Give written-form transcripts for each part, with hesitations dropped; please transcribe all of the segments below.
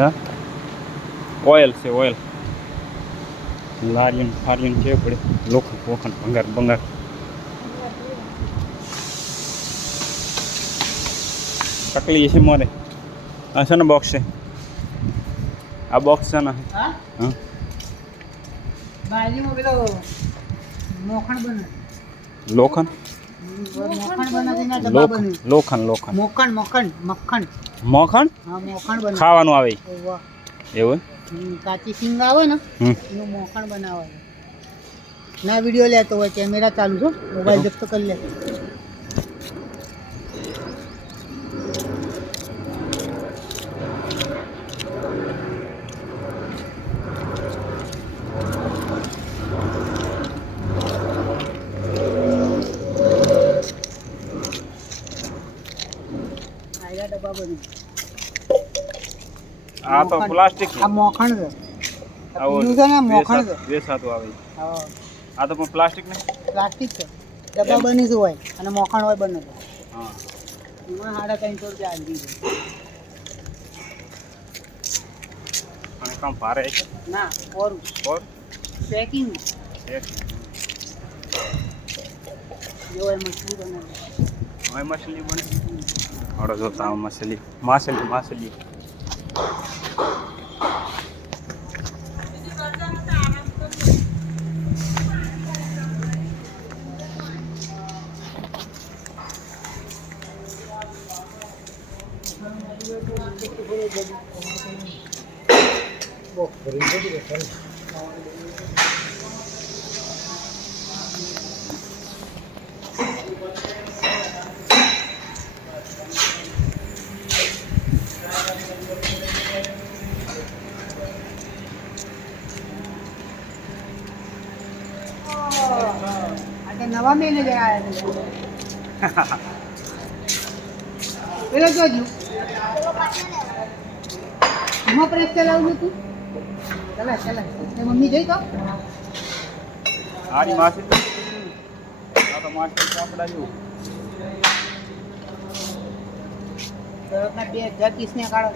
હા ઓઇલ છે ઓઇલ લારીન ફારીન છે પડે લોખંડ વોખંડ ભંગાર બંગાર તકલી છે મારે આ છે ને બોક્સ છે આ બોક્સ છે ને હા હા બાજરીમાં પેલો મોખણ બને લોખંડ મોખણ બનાવી ના ડબ્બા બને લોખંડ લોખંડ મોખણ મખણ મખણ મોખણ હા મોખણ બને ખાવાનું આવે વાહ એવું કાચી સિંગ આવે ને એનું મોખણ બનાવવાનું ના વિડીયો લેતો હોય કેમેરા ચાલુ છે મોબાઈલ જપ્ત કરી લે આયરા ડબ્બા બને આ તો પ્લાસ્ટિક આ મોખણ છે આવો પીલું છે ને મોખણ છે વેસાતું આવે હા આ તો પણ પ્લાસ્ટિક ને પ્લાસ્ટિક છે ડબ્બા બની જ હોય અને મોખણ હોય બને તો હા એમાં 350 રૂપિયા આંધી છે અને કામ ભારે છે ના ઓરું ઓર પેકિંગ એક જો એ મછલી બને હવે મછલી બને ઓર જોતા હું મછલી માછલી માછલી આજે નવા મેનેજર આવ્યા છે પેલો જોજો એમાં પ્રેસ ચલાવવું તું ચલા ચલા તે મમ્મી જઈ તો આરી માછી તો આ તો માછી કાપડા જેવું દરરોજના 2000 પીસને કાઢો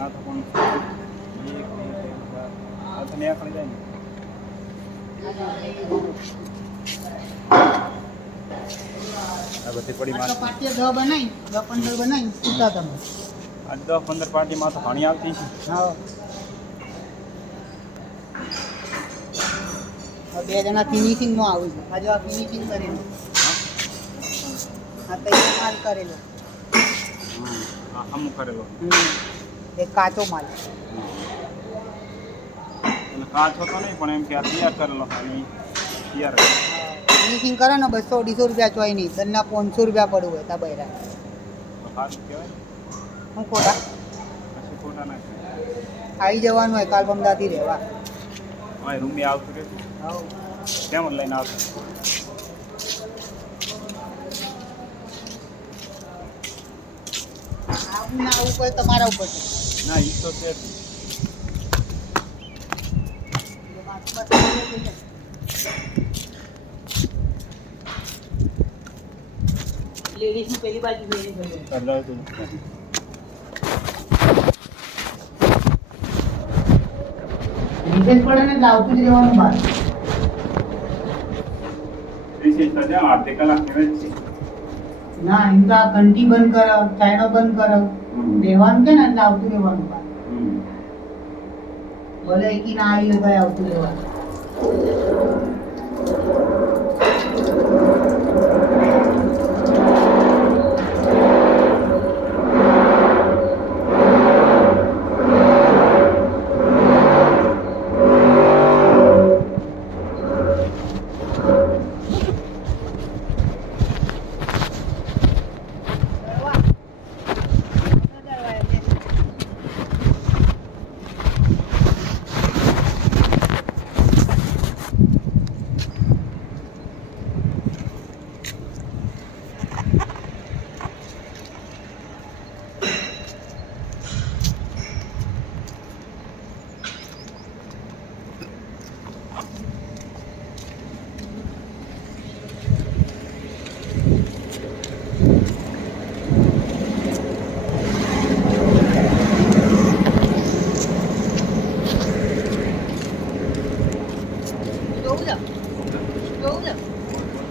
આ તો પણ આ તો નેકળી જાય ને આ બધી પડી આ તો માછી પાટીએ 10 બનાવી 10-15 બનાવી સૂતા તમે આ 10-15 પાર્ટીમાં તો ઘણી આવતી છે હા બે જણા ફિનિશિંગમાં આવું છે આજે આ ફિનિશિંગ કરેલું આ તૈયાર માલ કરેલો હા અમુક કરેલો એક કાચો માલ એટલે કાચ હતો નહીં પણ એમ કે આ તૈયાર કરેલો અને તૈયાર ફિનિશિંગ કરે ને 200-250 રૂપિયા ચોય નહીં દરના 500 રૂપિયા પડવું હોય તા બૈરા સારું કહેવાય હું ખોટા પછી ખોટા ના આવી જવાનું હોય કાલ બમદાથી રહેવા હા રૂમી આવતું કે હા કેમ લઈને આવતું આવું ના આવું કોઈ તમારા ઉપર છે ના ઈ તો છે લેડીઝની પેલી બાજુ મેરી ભરી કલર તો રિસેસ પડે ને લાવતું જ રહેવાનું બહાર વિશેષ તો જ્યાં અડધી કલાક કહેવાય છે ના એમ તો આ ઘંટી બંધ કરો ચાઇનો બંધ કરો રહેવાનું છે ને એટલે આવતું રહેવાનું બહાર ભલે એકી ના આવી હોય ભાઈ આવતું રહેવાનું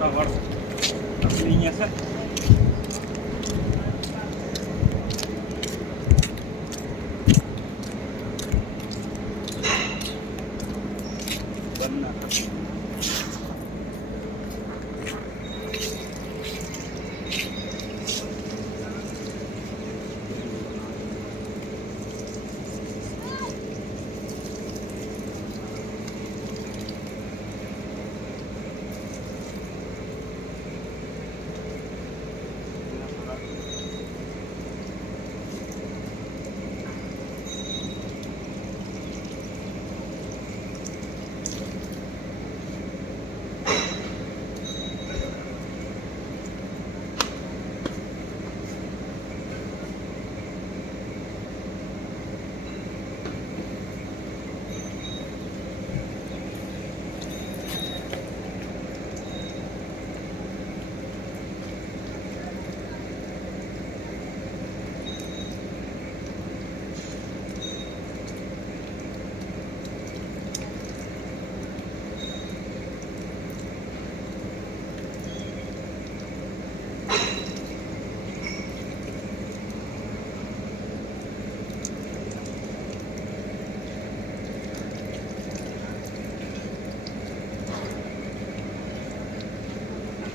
મોટા વડ આપણી અહીંયા છે.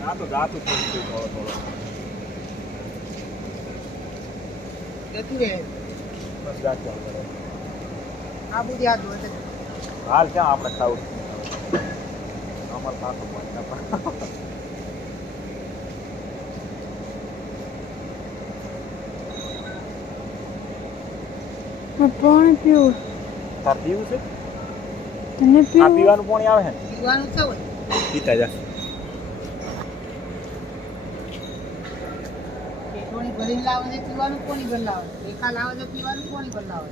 આ તો જાતું થઈ ગયું થોડો થોડો. જતું રહે. બસ જાતું આપણે. આ બધી આ ધોતે હાલ ક્યાં આપણે ખાવું અમારે પાછું પાણી પીવું. તાર પીવું છે? તને આ પીવું? પીવાનું પાણી આવે છે ને? પીવાનું છે હોય. પીતા જા. પેટોણી ભરીને લાવે છે પીવાનું કોની ભર લાવે. રેખા લાવે છે પીવાનું કોની ભર લાવે.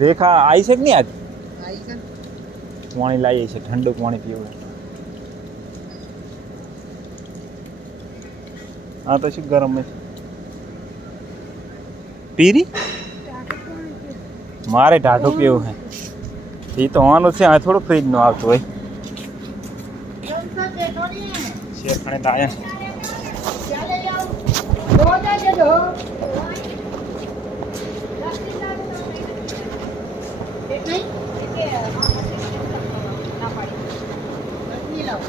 રેખા આવી છે કે નહીં આજ? આવી છે ને? પાણી લાવીએ છે, ઠંડુ પાણી પીવું. હા તો શું ગરમ છે? પીરી મારે ટાઢું પીવું છે. એ તો આનું છે, આ થોડું ફ્રીજ નું આવતું હોય. કેમ છે પેટોણી? શેરખાણે તો આયા. ચાલે જાવ. દોડા જજો. એક નહીં? નથી લાવો.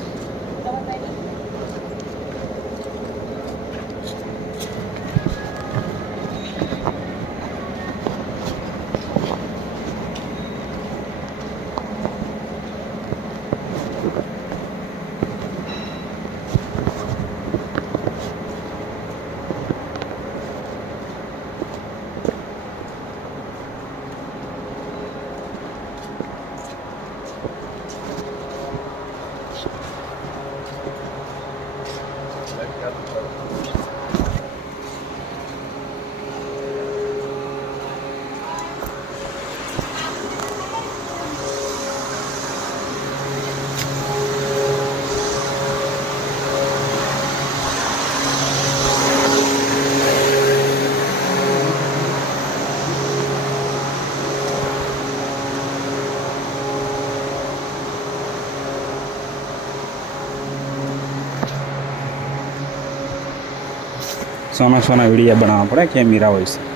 સોના સોના વિડીયા બનાવવા પડે કેમેરા હોય છે.